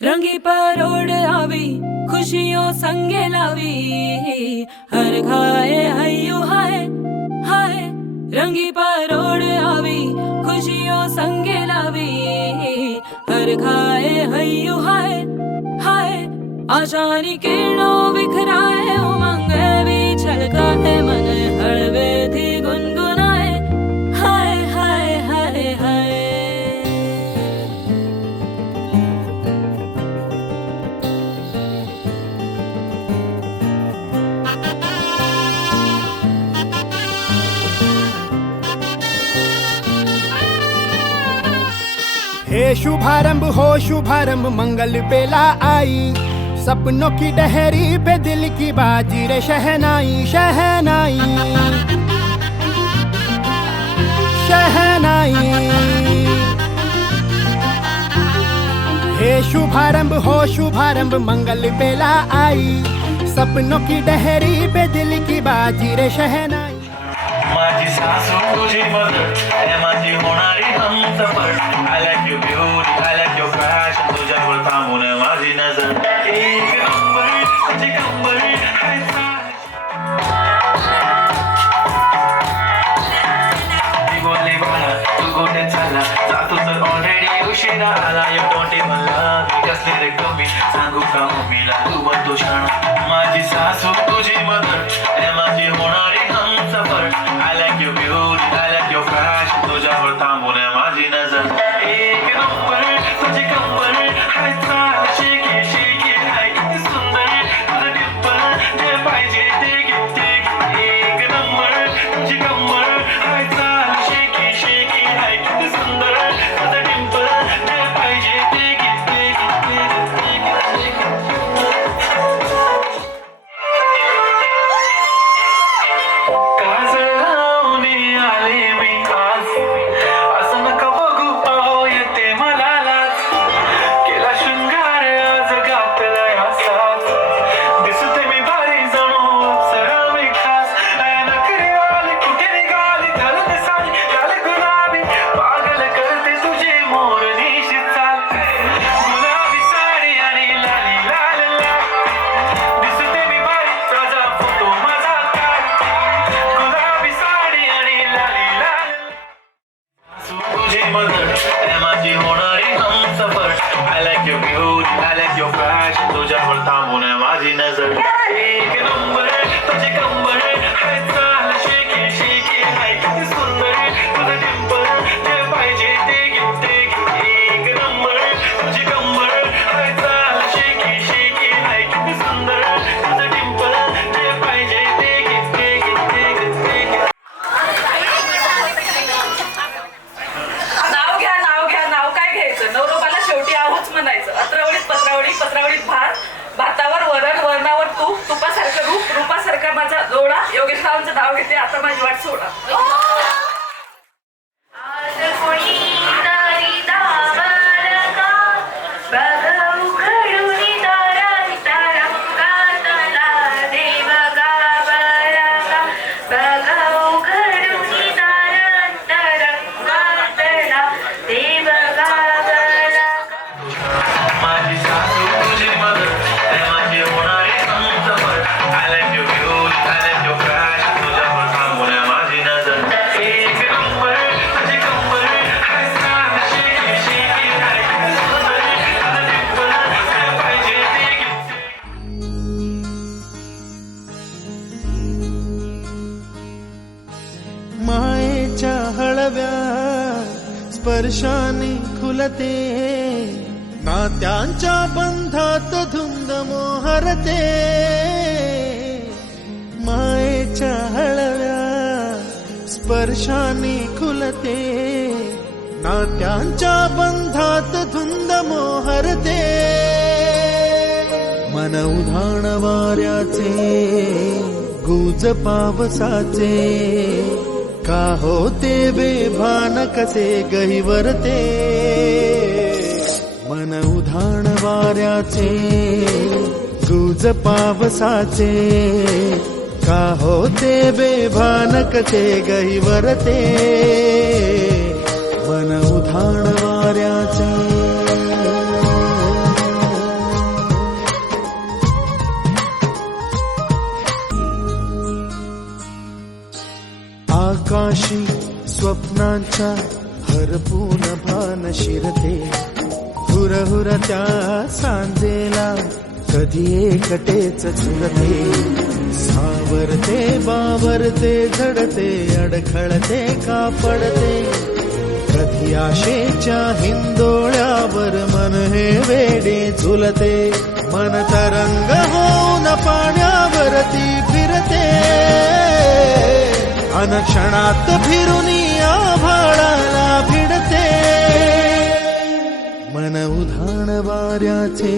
रंगी परोड़ आवी खुशियों संगे लावी हर खाए हयू हाय हाय। रंगी परोड़ आवी खुशियों संगे लावी हर खाए हयू हाय हाय। आशानी किरणों बिखराए उमंग भी छलकाए मन हळवे थी गुनगुनाए हाय हाय हाय हाय। हे शुभारंभ हो शुभारंभ मंगल बेला आई, सपनों की डहरी पे दिल की बाजी रे शहनाई शहनाई शहनाई। हे शुभारंभ हो शुभारंभ मंगल बेला आई, सपनों की डहरी पे दिल की बाजी रे शहनाई। माझी सासू तुझी मदर माझी होणारी Humsafar. I like your beauty, I like your fashion, तुझ्यावर थांबून माझी नजर एक नंबर तुझी कंबर हाय चाल। मी बोलले बाळा तू गोटे चालला जातो तर ऑलरेडी उशिरा आला। You don't even love me कसली रे कमी सांगू का मम्मीला तू बनतो शाणा। माझी सासू तुझी मदर माझी होणारी Humsafar. I like your beauty, I like your fashion, तुझ्यावर थांबून माझी नजर एक नंबर तुझी कंबर हाय चाल। शेकी शेकी हाय किती सुंदर तुझं डिंपल जे पाहिजे ते घेते एक नंबर तुझी कंबर हाय चाल। शेकी शेकी हाय किती सुंदर तुझं डिंपल जे पाहिजे ते घेते काजळ लावून आले मी आज, असं नका बघू अहो येते मला लाज। केला शृंगार आज घातलाय असाच, दिसते मी भारी जणू अप्सरा मी खास। नखरी आली कुठे निघाली घालून साडी लाल गुलाबी, पागल करते तुझी मोरनीशी चाल। गुलाबी साडी आणि लाली लाल लाल, दिसते मी भारी ताजा फोटो माझा काढ। गुलाबी साडी आणि लाली लाल तुझी मदर माझी होणारी Humsafar. I like your beauty, I like your fashion, तुझ्यावर थांबून माझी नजर एक नंबर तुझी कंबर हाय चाल। शेकी शेकी हाय किती सुंदर तुझं डिंपल जे पाहिजे ते घेते एक नंबर तुझी कंबर हाय चाल। शेकी शेकी हाय किती सुंदर तुझं डिंपल जे पाहिजे ते घेते नाव घ्या नाव काय घ्यायचं? नवरोबाला शेवटी आहोच म्हणायचं। अत्रावळीत पत्रावळी पत्रावळीत भात, भातावर वरण वरणावर तूप, तुपासारखं रूप रूपासारखा माझा जोडा। योगेश रावांचं नाव घेते आता माझी वाट सोडा। माझी सासू तुझी मदर माझी होणारी Humsafar. I like your beauty, I like your fashion, तुझ्यावर थांबून माझी नजर एक नंबर तुझी कंबर हाय चाल। शेकी शेकी हाय किती सुंदर तुझं डिंपल जे पाहिजे ते घेते। मायेच्या हळव्या स्पर्शाने खुलते, नात्यांच्या बंधात धुंद मोहरते। मायेच्या हळव्या स्पर्शाने खुलते, नात्यांच्या बंधात धुंद मोहरते। मन उधाण वाऱ्याचे गुज पावसाचे, का होते बेभान कसे गहिवरते। मन उधाण वाऱ्याचे गुज पावसाचे, का होते बेभान कसे गहिवरते। मन उधाण वाऱ्याचे दिवसा हरपून भान शिरते, हुरहुर त्या सांजेला कधी एकटेच झुरते, सावरते बावरते झडते, अडखळते का पडते, कधी आशेच्या हिंदोळ्यावर मन हे वेडे झुलते, मन तरंग होऊन पाण्यावरती फिरते, अनक्षणात फिरून आभाळाला भिडते, मन उधाण वाऱ्याचे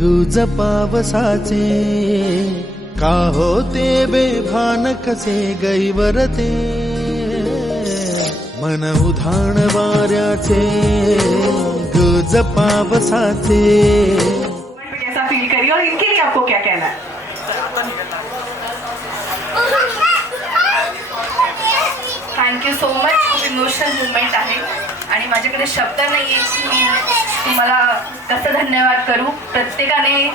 गुज पावसाचे, का होते बेभान कसे गैवरते, मन उधाण वाऱ्याचे गुज पावसाचे. कैसा फील करिए और इनके लिए आपको क्या कहना है? Thank you so much. खूप इमोशनल मुवमेंट आहे आणि माझ्याकडे शब्द नाही आहे की मी तुम्हाला कसं धन्यवाद करू. प्रत्येकाने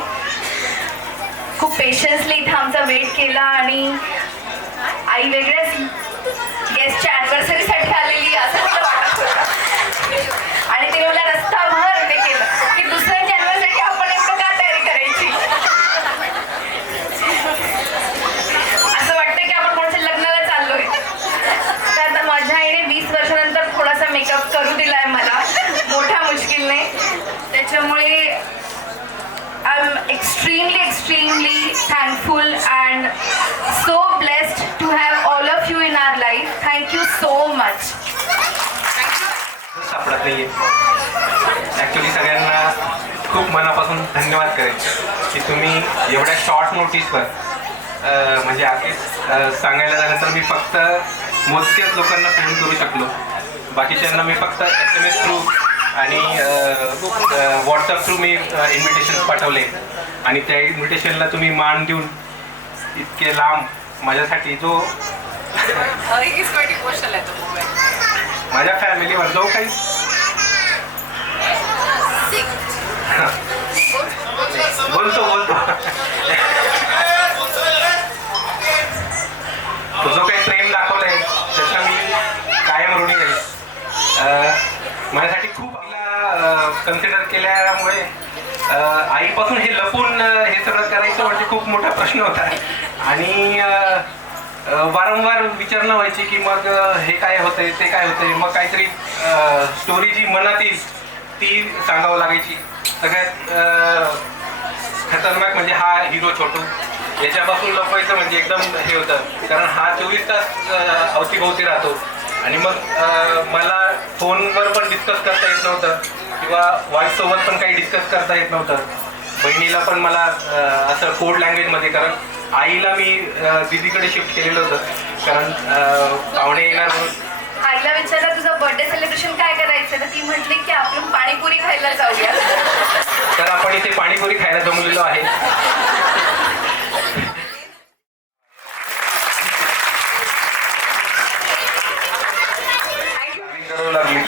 खूप पेशन्सली इथं आमचा वेट केला आणि आई वेगळ्याच गेस्टच्या ॲनिव्हर्सरीसाठी आलेली असं मला वाटत होतं आणि ते मला रस्ताभर हे केलं की दुसऱ्यांच्या ॲनिव्हर्सरीसाठी आपण एवढं का तयारी करायची. असं वाटतं की आपण कोणाच्या लग्नाला चाललोय. तर आता माझ्या आईने 20 वर्षानंतर थोडासा मेकअप करू दिलाय मला मोठ्या मुश्किलने. त्याच्यामुळे I am extremely thankful and so blessed to have all of you in our life. Thank you so much. सापडत नाहीये. ॲक्च्युली सगळ्यांना खूप मनापासून धन्यवाद करायचे की तुम्ही एवढ्या शॉर्ट नोटीसवर म्हणजे आधीच सांगायला झालं तर मी फक्त मोजक्याच लोकांना फोन करू शकलो. बाकीच्यांना मी फक्त SMS थ्रू आणि व्हॉट्सअप थ्रू मी इन्व्हिटेशन्स पाठवले आणि त्या इन्व्हिटेशनला तुम्ही मान देऊन इतके लांब माझ्यासाठी जो माझ्या फॅमिलीवर जो काही बोलतो जो काही प्रेम दाखवलंय त्याचा मी कायम ऋणी आहे. माझ्यासाठी खूप कन्सिडर केल्यामुळे आईपासून हे लपून हे सगळं करायचं म्हणजे खूप मोठा प्रश्न होता आणि वारंवार विचारणं व्हायची की मग हे काय होतंय ते काय होतंय. मग काहीतरी स्टोरी जी मनात येईल ती सांगावं लागायची. सगळ्यात खतरनाक म्हणजे हा हिरो छोटू याच्यापासून लपवायचं म्हणजे एकदम हे होतं कारण हा 24 तास अवतीभोवती राहतो आणि मग मला फोनवर पण डिस्कस करता येत नव्हतं किंवा वाईफसोबत पण काही डिस्कस करता येत नव्हतं. बहिणीला पण मला असं कोड लँग्वेजमध्ये कारण आईला मी दीदीकडे शिफ्ट केलेलं होतं कारण पाहुणे येणार म्हणून. आईला विचारलं तुझं बर्थडे सेलिब्रेशन काय करायचं तर ती म्हटली की आपण पाणीपुरी खायला जाऊया. तर आपण इथे पाणीपुरी खायला जमलेलो आहे. लागली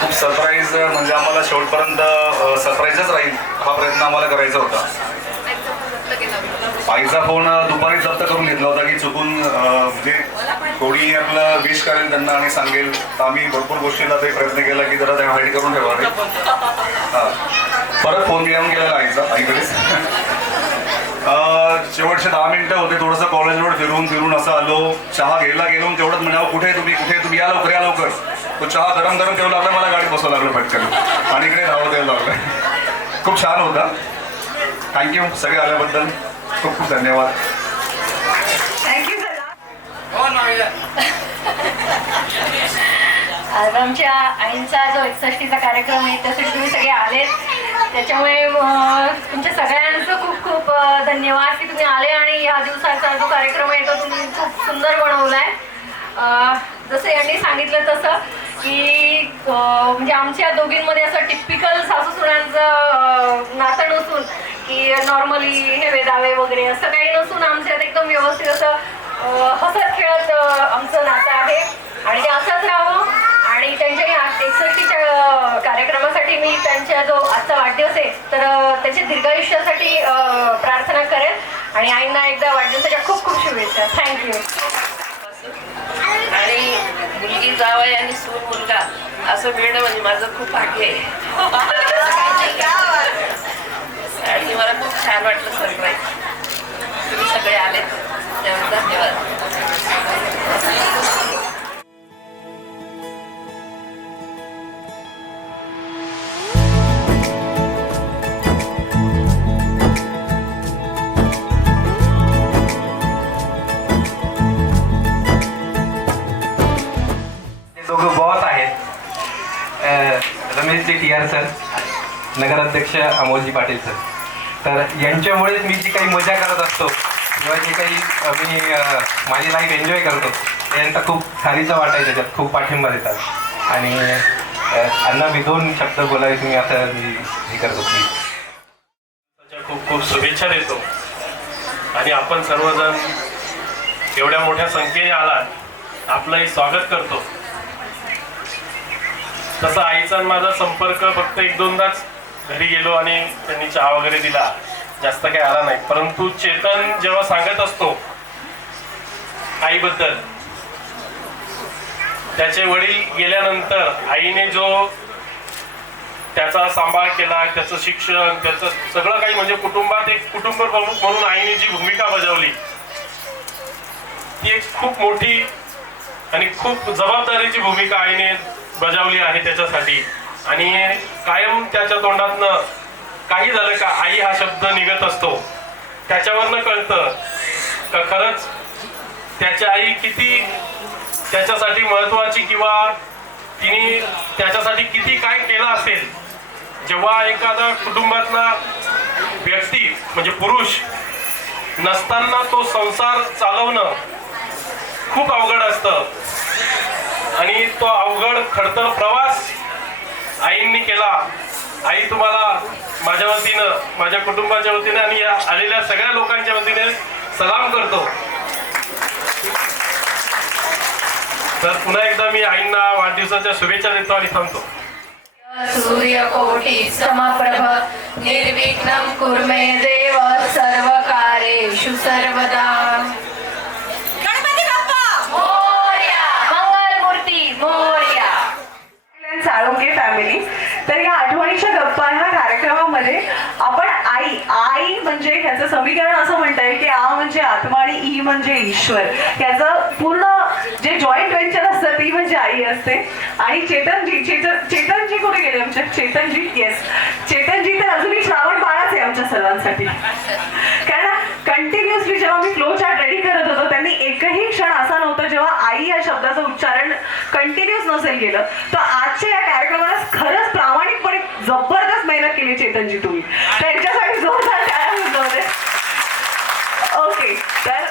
खूप सरप्राईज म्हणजे आम्हाला शेवटपर्यंत सरप्राईजच राहील हा प्रयत्न आम्हाला करायचा होता. आईचा फोन दुपारी जप्त करून घेतला होता की चुकून म्हणजे कोणी आपलं विश करेल त्यांना आणि सांगेल तर आम्ही भरपूर गोष्टीला ते प्रयत्न केला की जरा त्या हाईड करून ठेवा रे. परत फोन येऊन गेलेला आईकडेच. शेवटचे 10 मिनिटं होते. थोडंसं कॉलेजवर फिरून असं आलो. चहा घ्यायला गेलो तेवढंच म्हणावं कुठे तुम्ही या लवकर. तो चहा गरम ठेवू लागला. मला गाडीत बसवावं लागलं पटकन आणि इकडे धावत यायला लागलं. खूप छान होता. थँक्यू सगळे आल्याबद्दल खूप धन्यवाद. Thank you sir. आज आमच्या आईंचा जो 61चा कार्यक्रम आहे त्यासाठी तुम्ही सगळे आलेत. त्याच्यामुळे तुमच्या सगळ्यांचं खूप खूप धन्यवाद की तुम्ही आले आणि या दिवसाचा जो कार्यक्रम आहे तो तुम्ही खूप सुंदर बनवला आहे. जसं यांनी सांगितलं तसं की म्हणजे आमच्या दोघींमध्ये असं टिपिकल सासूसुनांचं नातं नसून की नॉर्मली हे वेदावे वगैरे असं काही नसून आमच्यात एकदम व्यवस्थित असं हसत खेळत आमचं नातं आहे आणि ते असंच राहावं. आणि त्यांच्या या 61च्या कार्यक्रमासाठी मी त्यांच्या जो आजचा वाढदिवस आहे तर त्याच्या दीर्घायुष्यासाठी प्रार्थना करेन आणि आईंना एकदा वाढदिवसाच्या खूप खूप शुभेच्छा. थँक्यू. आणि मुलगी जावई आणि सून मुलगा असं मिळणं म्हणजे माझं खूप भाग्य आहे. आणि मला खूप छान वाटलं सरप्राईज. तुम्ही सगळे आलेत त्यामुळे धन्यवाद. दोघं बॉस आहेत, रमेशजी TR सर, नगराध्यक्ष अमोलजी पाटील सर. तर यांच्यामुळेच मी जी काही मजा करत असतो किंवा जे काही मी माझी लाईफ एन्जॉय करतो यांचा खूप खारीचा वाटा आहे, त्याच्यात खूप पाठिंबा देतात. आणि अण्णा मी 2 शब्द बोलावे तुम्ही असं मी हे करतो प्लीज. खूप खूप शुभेच्छा देतो. आणि आपण सर्वजण एवढ्या मोठ्या संख्येने आलात, आपलंही स्वागत करतो. तसा आईचा माझा संपर्क फक्त 1-2दाच घरी गेलो आणि त्यांनी चहा वगैरे दिला, जास्त काही आला नाही. परंतु चेतन जेव्हा सांगत असतो आईबद्दल, त्याचे वडील गेल्यानंतर आईने जो त्याचा सांभाळ केला, त्याचं शिक्षण, त्याचं सगळं काही, म्हणजे कुटुंबात एक कुटुंब प्रमुख म्हणून आईने जी भूमिका बजावली ती एक खूप मोठी आणि खूप जबाबदारीची भूमिका आईने बजावली आहे त्याच्यासाठी. आणि कायम त्याच्या तोंडातनं काही झालं का आई हा शब्द निघत असतो, त्याच्यावरनं कळतं का खरंच त्याची आई किती त्याच्यासाठी महत्वाची किंवा तिने त्याच्यासाठी किती काय केलं असेल. जेव्हा एखादा कुटुंबातला व्यक्ती म्हणजे पुरुष नसताना तो संसार चालवणं खूप अवघड असतं आणि तो अवघड खडतर प्रवास आईंनी केला. आई तुम्हाला माझ्या वतीनं, माझ्या कुटुंबाच्या वतीनं आणि या आलेल्या सगळ्या लोकांच्या वतीने सलाम करतो. तर पुन्हा एकदा मी आईंना वाढदिवसाच्या शुभेच्छा देतो आणि थांबतो. सूर्यकोटि समप्रभ निर्विघ्नं कुरु मे देव सर्वकार्येषु सर्वदा. गणपती बाप्पा मोरया. मंगलमूर्ती मोरया. साळुंके फॅमिली. तर या आठवणीच्या गप्पा ह्या कार्यक्रमामध्ये आपण आई म्हणजे ह्याचं समीकरण असं म्हणता येईल की आ म्हणजे आत्मा आणि ई म्हणजे ईश्वर. याचं पूर्ण जे जॉईंट व्हेंचर असतं ती म्हणजे आई असते. आणि चेतनजी कुठे गेले आमच्या? चेतनजी, येस, चेतनजी तर अजूनही श्रावण बाळाच आहे आमच्या सर्वांसाठी. कारण कंटिन्युअसली जेव्हा मी फ्लो चार्ट रेडी करत होतो त्यांनी एकही क्षण असा नव्हता जेव्हा आई या शब्दाचं उच्चारण कंटिन्युअस नसेल केलं. तर आजच्या या कार्यक्रमाला खरंच प्रामाणिकपणे जबरदस्त मेहनत केली चेतनजी तुम्ही. त्यांच्यासाठी जोरदार टाळ्या वाजवते. ओके, तर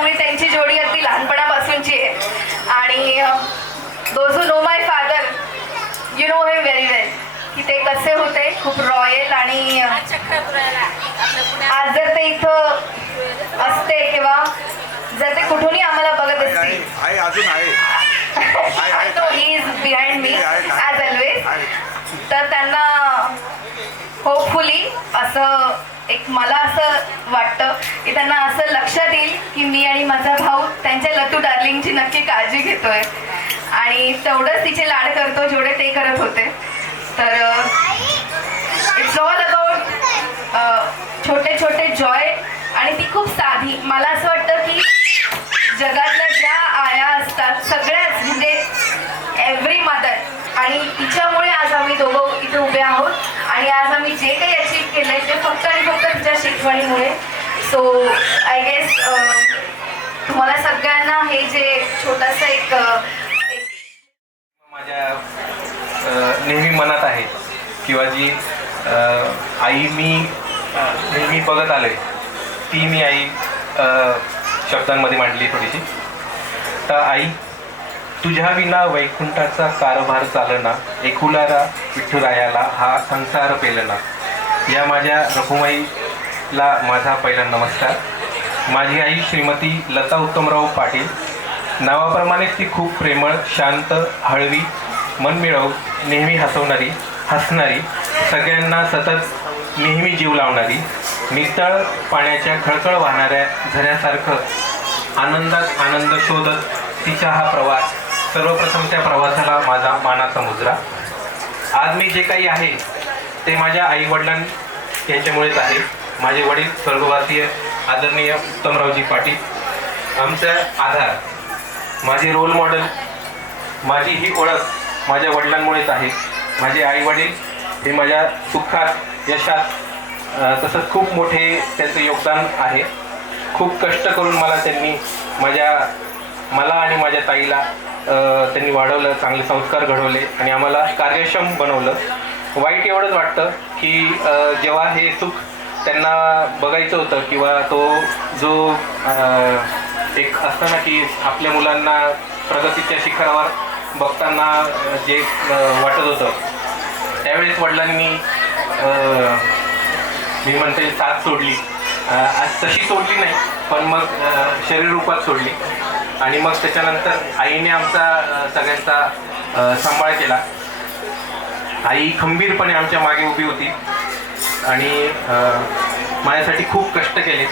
त्यामुळे त्यांची जोडी अगदी लहानपणापासूनची आहे. आणि those who know my father, you know him very well, की ते कसे होते, खूप रॉयल. आणि आज जर ते इथं असते किंवा जर ते कुठूनही आम्हाला बघत असतील, आहे अजून आहे he is behind me as always, तर त्यांना होपफुली असं एक मला असं वाटतं की त्यांना असं लक्षात येईल की मी आणि माझा भाऊ त्यांच्या लतू डार्लिंगची नक्की काळजी घेतोय आणि तेवढंच तिचे लाड करतो जेवढे ते करत होते. तर इट्स ऑल अबाउट छोटे छोटे जॉय. आणि ती खूप साधी. मला असं वाटतं की जगातल्या ज्या आया असतात सगळ्याच म्हणजे एव्हरी मदर, आणि तिच्यामुळे आज आम्ही दोघं इथे उभे आहोत आणि आज आम्ही जे काही अचीव केलंय ते फक्त आणि फक्त तिच्या शिकवणीमुळे. सो आय गेस तुम्हाला सगळ्यांना हे जे छोटंसं एक माझ्या नेहमी मनात आहे किंवा जी आई मी नेहमी बघत आलोय ती मी आई शब्दांमध्ये मांडली थोडीशी. तर आई, तुझ्या विना वैकुंठाचा कारभार चालना, एकुलारा विठुरायाला हा संसार पेलना. या माझ्या रखुमाईला माझा पहिला नमस्कार. माझी आई श्रीमती लता उत्तमराव पाटील. नावाप्रमाणेच ती खूप प्रेमळ, शांत, हळवी, मनमिळावू, नेहमी हसणारी, सगळ्यांना सतत नेहमी जीव लावणारी, नितळ पाण्याच्या खळखळ वाहणाऱ्या झऱ्यासारखं आनंदात आनंद शोधत तिचा हा प्रवास. सर्वप्रथम त्या प्रवासाला माझा मानाचा मुजरा. आज मी जे काही आहे ते माझ्या आईवडिलां यांच्यामुळेच आहे. माझे वडील स्वर्गवासीय आदरणीय उत्तमरावजी पाटील आमचा आधार, माझे रोल मॉडेल, माझी ही ओळख माझ्या वडिलांमुळेच आहे. माझे आईवडील हे माझ्या सुखात, यशात तसंच खूप मोठे त्यांचं योगदान आहे. खूप कष्ट करून मला आणि माझ्या ताईला त्यांनी वाढवलं, चांगले संस्कार घडवले आणि आम्हाला कार्यक्षम बनवलं. वाईट एवढंच वाटतं की जेव्हा हे सुख त्यांना बघायचं होतं किंवा तो जो एक असतं ना की आपल्या मुलांना प्रगतीच्या शिखरावर बघताना जे वाटत होतं त्यावेळेस वडिलांनी मी म्हणते साथ सोडली. आज तशी सोडली नाही पण मग शरीर रूपात सोडली आणि मग त्याच्यानंतर आईने आमचा सगळ्यांचा सांभाळ केला. आई खंबीरपणे आमच्या मागे उभी होती आणि माझ्यासाठी खूप कष्ट केले.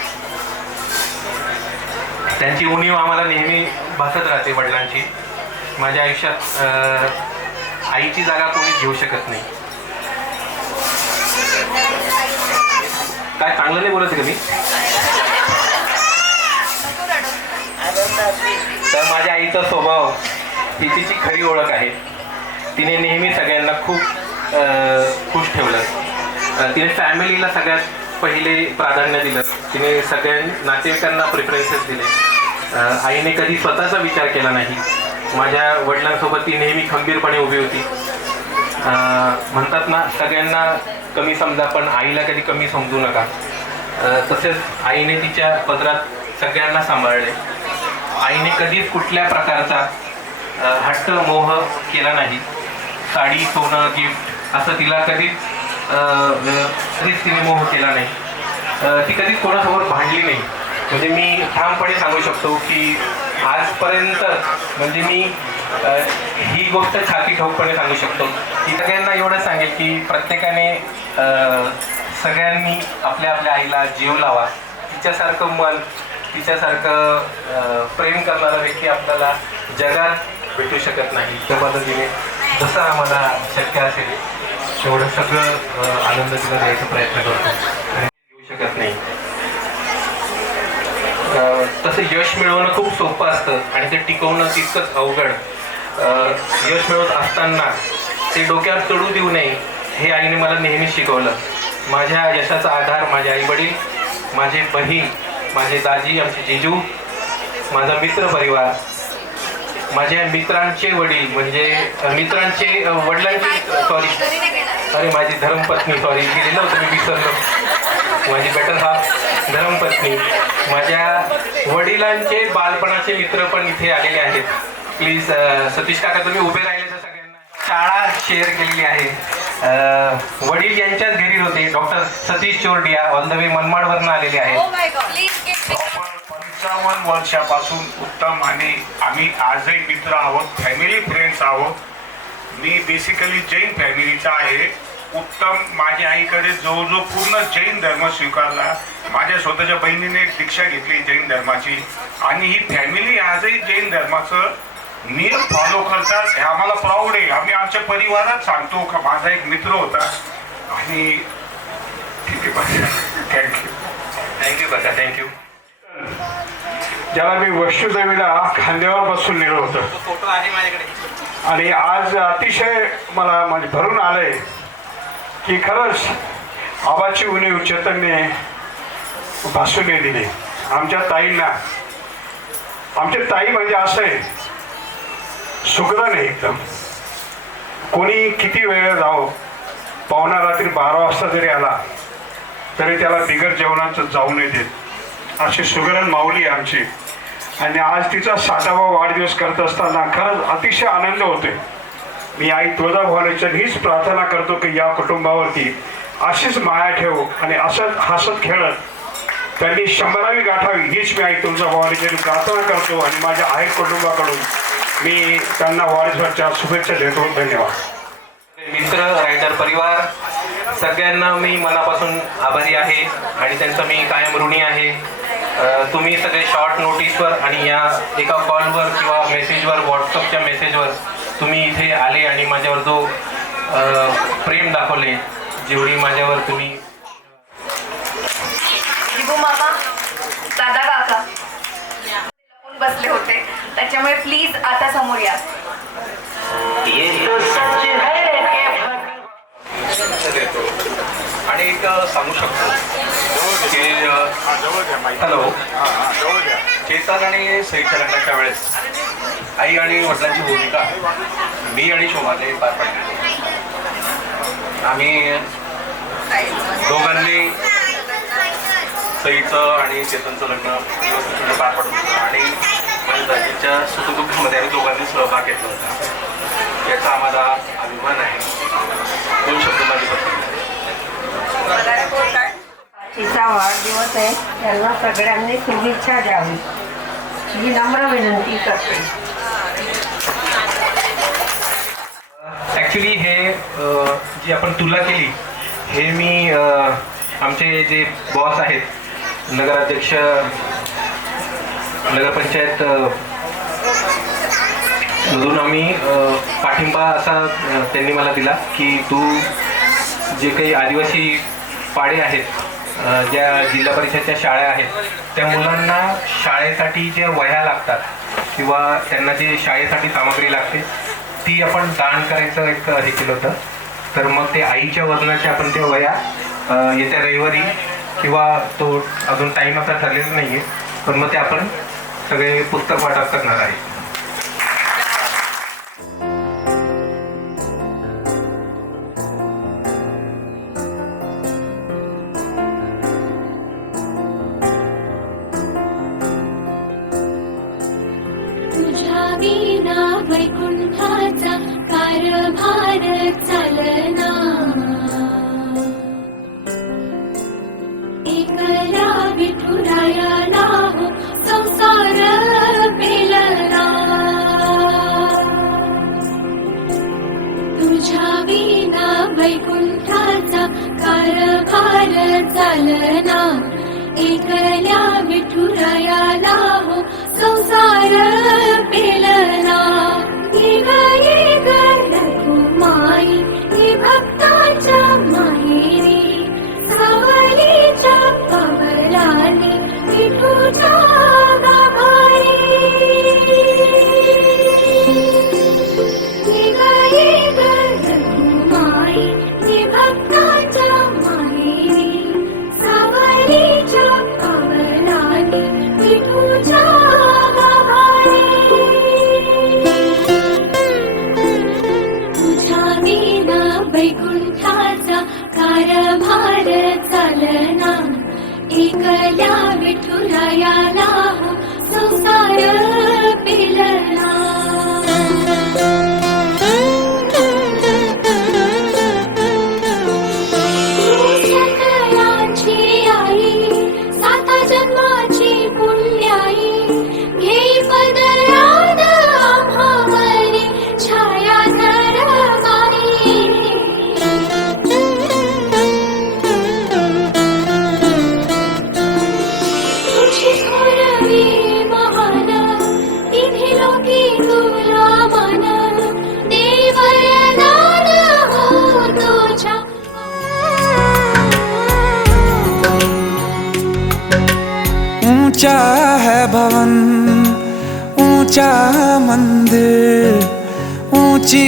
त्यांची उणीव आम्हाला नेहमी भासत राहते वडिलांची. माझ्या आयुष्यात आईची जागा कोणी घेऊ शकत नाही. काय चांगलं नाही बोलत का मी? तर माझ्या आईचा स्वभाव ही तिची खरी ओळख आहे. तिने नेहमी सगळ्यांना खूप खुश ठेवलं. तिने फॅमिलीला सगळ्यात पहिले प्राधान्य दिलं. तिने सगळ्या नातेवाईकांना प्रेफरन्सेस दिले. आईने कधी स्वतःचा विचार केला नाही. माझ्या वडिलांसोबत ती नेहमी खंबीरपणे उभी होती. म्हणतात ना सगळ्यांना कमी समजा पण आईला कधी कमी समजू नका. तसेच आईने तिच्या पदरात सगळ्यांना सांभाळले. आईने कधीच कुठल्या प्रकारचा हट्ट मोह केला नाही. साडी, सोनं, गिफ्ट असं तिला कधीच तिने मोह केला नाही. ती कधीच कोणासमोर भांडली नाही. म्हणजे मी ठामपणे सांगू शकतो की आजपर्यंत म्हणजे मी ही गोष्ट छाती ठोकपणे सांगू शकतो की सगळ्यांना एवढं सांगेल की प्रत्येकाने सगळ्यांनी आपल्या आपल्या आईला जीव लावा. तिच्यासारखं मन, तिच्यासारखं प्रेम करणारा व्यक्ती आपल्याला जगात भेटू शकत नाही. त्या पद्धतीने जसं आम्हाला शक्य असेल तेवढं सगळं आनंद तिला द्यायचा प्रयत्न करतो आणि देऊ शकत नाही. तसं यश मिळवणं खूप सोपं असतं आणि ते टिकवणं तितकंच अवघड. यश मिळवत असताना ते डोक्यावर चढू देऊ नये हे आईने मला नेहमी शिकवलं. माझ्या यशाचा आधार माझे आईवडील, माझे बहीण, माझे दाजी, आमचे जिजू, माझा मित्र परिवार, माझ्या मित्रांचे वडील म्हणजे मित्रांचे वडिलांचे माझी धर्मपत्नी गेलेलं होतं मी विसरलो. माझी बेटर हाफ धर्मपत्नी, माझ्या वडिलांचे बालपणाचे मित्र पण इथे आलेले आहेत. प्लीज सतीश काका तुम्ही उभे राहिले तर सगळ्यांना शाळा शेअर केलेली आहे. वडील यांच्याच घरी होते. Doctor Satish Chordia all the way मनमाडवरनं आलेले आहेत. 55 वर्षापासून उत्तम आणि आम्ही आजही मित्र आहोत, फॅमिली फ्रेंड्स आहोत. मी बेसिकली जैन फॅमिलीचा आहे. उत्तम माझ्या आईकडे जवळजवळ पूर्ण जैन धर्म स्वीकारला. माझ्या स्वतःच्या बहिणीने दीक्षा घेतली जैन धर्माची आणि ही फॅमिली आजही जैन धर्माचं नियम फॉलो करतात. हे आम्हाला प्राऊड आहे. आम्ही आमच्या परिवारात सांगतो का माझा एक मित्र होता आणि ठीक आहे. थँक्यू काका, थँक्यू. ज्याला मी वैष्णोदेवीला खांद्यावर बसून नेलं होतं फोटो आहे माझ्याकडे. आणि आज अतिशय मला म्हणजे भरून आलंय की खरंच आबाची उणीव चैतन्य भासून दिली आमच्या ताईंना. आमच्या ताई म्हणजे असं आहे, सुगरण आहे एकदम. कोणी किती वेळ जाओ, पावणा रात्री 12 वाजता जरी आला तरी त्याला बिगर जेवणाचं जाऊ नाही देत. अशी सुगरण माऊली आहे आमची. आणि आज तिचा 60वा वाढदिवस करत असताना खरंच अतिशय आनंद होतोय. मी आई तुळजाभवानीच्या हीच प्रार्थना करतो की या कुटुंबावरती अशीच माया ठेवू आणि असंच हसत खेळत त्यांनी 100वी गाठावी हीच मी आई तुळजाभवानीची प्रार्थना करतो. आणि माझ्या आई कुटुंबाकडून मी त्यांना वाढदिवसाच्या शुभेच्छा देतो. धन्यवाद. मित्र, रायडर परिवार सगळ्यांना मी मनापासून आभारी आहे आणि त्यांचा मी कायम ऋणी आहे. तुम्ही सगळे शॉर्ट नोटीसवर आणि या एका कॉलवर किंवा मेसेजवर, व्हॉट्सअपच्या मेसेजवर तुम्ही इथे आले आणि माझ्यावर जो प्रेम दाखवले, जेवढी माझ्यावर तुम्ही दिबू मामा, दादा काका बसले होते, त्याच्यामुळे प्लीज आता समोर या. आणि एक सांगू शकतो की हॅलो, चेतन आणि सईच्या लग्नाच्या वेळेस आई आणि वडिलांची भूमिका मी आणि शोभाने पार पाडली. आम्ही दोघांनी सईचं आणि चेतनचं लग्न व्यवस्थित पार पाडून आणि त्यांच्या सुखदुःखामध्ये आम्ही दोघांनी सहभाग घेतला होता. याचा आम्हाला अभिमान आहे. 2 शब्द माझी तिचा वाढदिवस आहे, त्यांना सगळ्यांनी शुभेच्छा द्यावी ही नम्र विनंती करते. ॲक्च्युली हे जी आपण तुला केली हे मी आमचे जे बॉस आहेत, नगराध्यक्ष, नगरपंचायत मधून आम्ही पाठिंबा असा त्यांनी मला दिला की तू जे काही आदिवासी पाडे आहेत, ज्या जिल्हा परिषदच्या शाळा आहेत, त्या मुलांना शाळेसाठी ज्या वह्या लागतात किंवा त्यांना जे शाळेसाठी सामग्री लागते ती आपण दान करायचं एक हे केलं होतं. तर मग ते आईच्या वजनाच्या आपण त्या वह्या येत्या रविवारी किंवा तो अजून टाईम आता ठरलेला नाही आहे, पण मग ते आपण सगळे पुस्तक वाटप करणार आहे. विना वैकुंठाचा कारभार चालना, एकला विठुरायाला संसार पेलना. तुझ्या विना वैकुंठाचा कारभार चालना, एकल्या विठुरायाला संसार पेलना. माई ही भक्ताच्या माहेरी सावलीच्या कमलाने विठूच्या गाभारी. माई ही भक्ताच्या माहेरी सावलीच्या कमलाने विठूच्या मायाला संसार पिलना सकलांची आई साता जन्माची पुण्याई घेई पदरात आम्हावरी छाया धरमाई तुझी थोरवी महान तिन्ही लोकी तुला मान देवरदान हो तुझ्या ऊंचा है भवन ऊंचा मंदिर ऊंची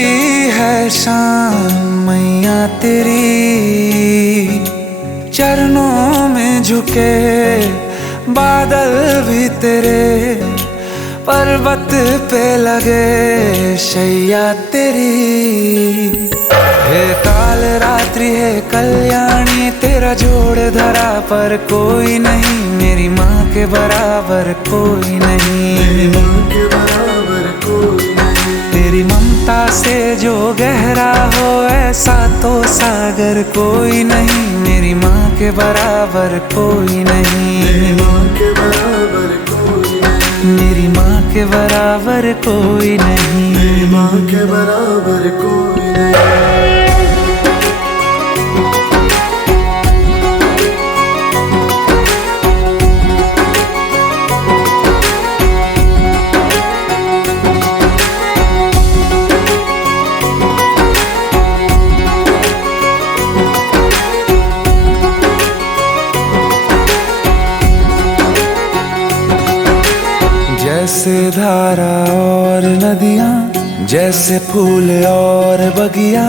है शान मैया तेरी चरणों में झुके बादल भी तेरे पर्वत पे लगे शैया तेरी हे काल रात्रि है कल्याणी तेरा जोड़ धरा पर कोई नहीं मेरी माँ के बराबर कोई नहीं तेरी ममता से जो गहरा हो ऐसा तो सागर कोई नहीं मेरी माँ के बराबर कोई नहीं मेरी माँ के बराबर कोई नहीं मेरी माँ के बराबर कोई नहीं जैसे धारा और नदियाँ जैसे फूल और बगिया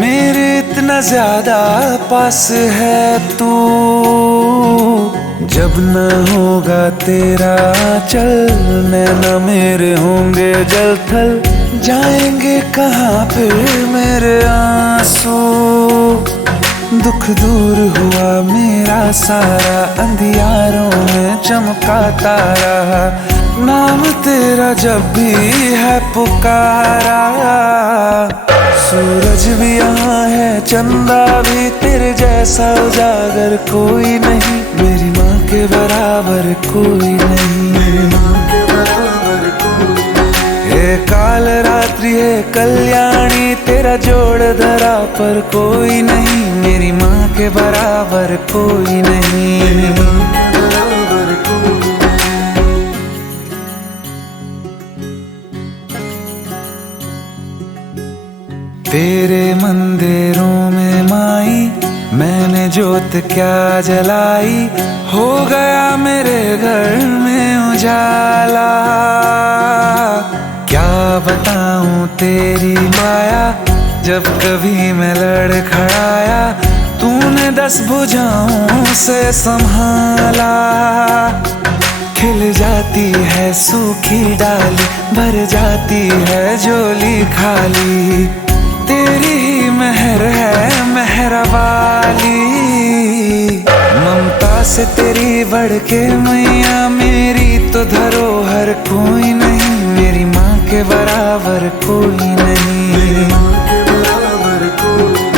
मेरे इतना ज्यादा पास है तू जब न होगा तेरा चल नैना मेरे होंगे जल थल जाएंगे कहाँ फिर मेरे आंसू दुख दूर हुआ मेरा सारा अंधियारों में चमका तारा नाम तेरा जब भी है पुकारा सूरज भी यहाँ है चंदा भी तेरे जैसा उजागर कोई नहीं मेरी माँ के बराबर कोई नहीं मेरी माँ के बराबर कोई नहीं हे काल रात्रि है कल्याणी तेरा जोड़ धरा पर कोई नहीं मेरी माँ के बराबर कोई नहीं मेरी माँ के बराबर कोई तेरे मंदिरों में माई मैंने जोत क्या जलाई हो गया मेरे घर में उजाला क्या बताऊं तेरी माया जब कभी मैं लड़खड़ाया तूने 10 भुजाओं से संभाला खिल जाती है सूखी डाली भर जाती है झोली खाली तेरी ही मेहर है मेहर वाली ममता से तेरी बढ़ के मैया मेरी तो धरोहर कोई नहीं मेरी माँ के बराबर कोई नहीं मेरी माँ के बराबर कोई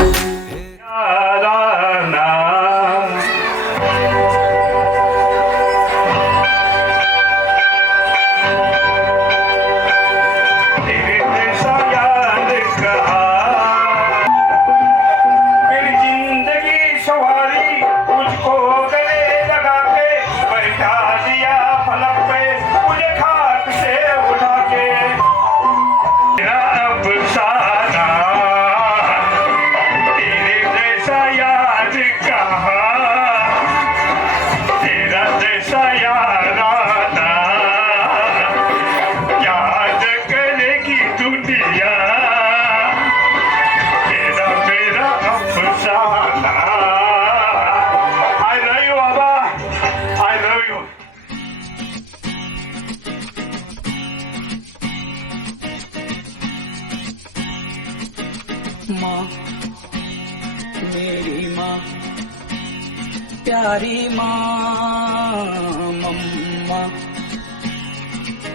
माँ मेरी माँ प्यारी माँ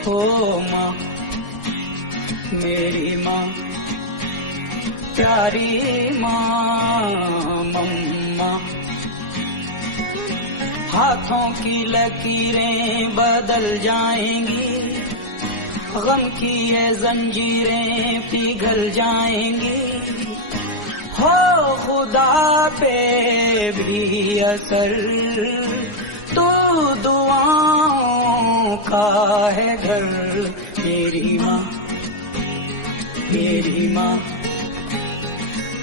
हो माँ मेरी माँ प्यारी माँ मम्मा। हाथों की लकीरें बदल जाएंगी, गम की ये जंजीरें पिघल जाएंगी। हो खुदा पे भी असर, तू दुआओं का है घर। मेरी माँ मेरी माँ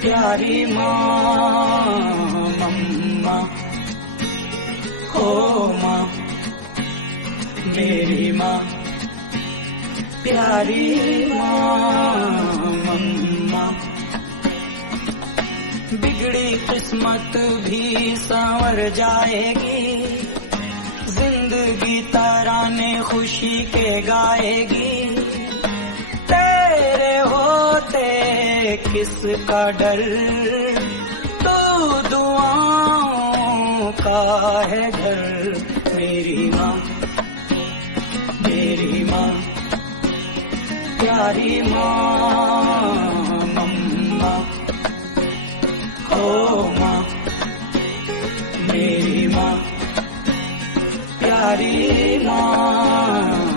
प्यारी माँ मम्मा। हो माँ मेरी माँ प्यारी माँ मम्मा। बिगड़ी किस्मत भी संवर जाएगी, जिंदगी तराने खुशी के गाएगी। तेरे होते किसका डर, तू दुआओं का है घर। मेरी माँ मेरी माँ प्यारी माँ मम्मा। हो माँ मेरी माँ प्यारी माँ